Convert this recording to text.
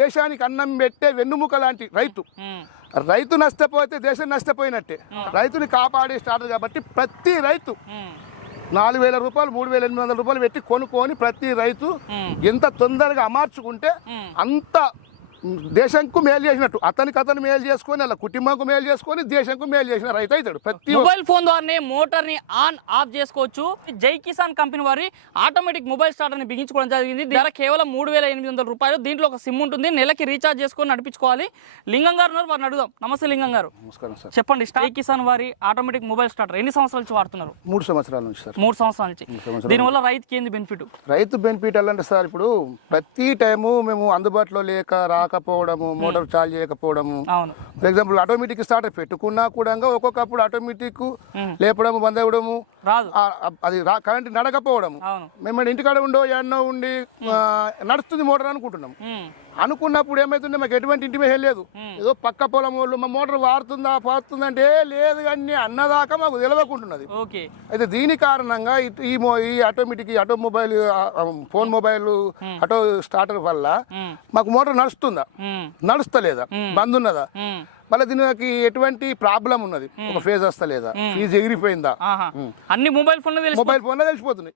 దేశానికి అన్నం పెట్టే వెన్నుముక లాంటి రైతు. రైతు నష్టపోతే దేశం నష్టపోయినట్టే. రైతుని కాపాడే స్టార్టర్ కాబట్టి ప్రతి రైతు నాలుగు వేల రూపాయలు మూడు వేల ఎనిమిది వందల రూపాయలు పెట్టి కొనుక్కొని ప్రతి రైతు ఎంత తొందరగా అమార్చుకుంటే. అంత దేశంకు మేలు చేసినట్టు. అతనికి అతను మేలు చేసుకొని అలా కుటుంబంకు మేలు చేసుకొని దేశంకు మేలు చేసిన రైతు అవుతాడు. ప్రతి మొబైల్ ఫోన్ ద్వారానే మోటార్ని ఆన్ ఆఫ్ చేసుకోవచ్చు. జై కిసాన్ కంపెనీ వారి ఆటోమేటిక్ మొబైల్ స్టార్టర్ని బిగించుకోవడం జరిగింది. ధర కేవలం మూడు వేల ఎనిమిది వందల రూపాయలు. దీంట్లో ఒక సిమ్ ఉంటుంది. నెలకి రీఛార్జ్ చేసుకొని నడిపించుకోవాలి. లింగం గారు ఉన్నారు. వారిని అడుగుదాం. నమస్తే లింగం గారు. నమస్కారం సార్. చెప్పండి జై కిసాన్ వారి ఆటోమేటిక్ మొబైల్ స్టార్టర్ ఎన్ని సంవత్సరాల నుంచి వాడుతున్నారు? మూడు సంవత్సరాల నుంచి సార్. మూడు సంవత్సరాల నుంచి. దీనివల్ల రైతుకి ఏంది బెనిఫిట్? రైతు బెనిఫిట్ అంటే సార్? ఇప్పుడు ప్రతి టైము మేము అందుబాటులో లేక రాకపోవడము మోటార్ చార్జ్ చేయకపోవడము అవును. ఫర్ ఎగ్జాంపుల్ ఆటోమేటిక్ స్టార్టర్ పెట్టుకున్నా కూడా ఒక్కొక్కప్పుడు ఆటోమేటిక్. లేపడము బంద్ అవ్వడము అది కరెంట్ నడకపోవడము. అవును. మేము ఇంటికాడ ఉండో ఎన్నో ఉండి నడుస్తుంది మోటార్ అనుకుంటున్నాం. అనుకున్నప్పుడు ఏమైతుందో మాకు ఎటువంటి ఇంటిమేషన్ లేదు. ఏదో పక్క పొలం వాళ్ళు మా మోటార్ వాడుతుందా పారుతుందంటే "ఏ, లేదు కానీ అన్నదాకా మాకు తెలియకుంటున్నది అయితే దీని కారణంగా ఈ ఈ ఆటోమేటిక్ ఈ ఆటో మొబైల్ ఆ, ఆ, ఫోన్ మొబైల్ ఆటో స్టార్టర్ వల్ల మాకు మోటార్ నడుస్తుందా? నడుస్తలేదా? బంద్ ఉన్నదా? మళ్ళీ దీనికి ఎటువంటి ప్రాబ్లం ఉన్నది. ఒక ఫేజ్ వస్తలేదా ఫీజు ఎగిరిపోయిందా. అన్ని మొబైల్ తెలుసు మొబైల్ ఫోన్లో తెలిసిపోతున్నాయి.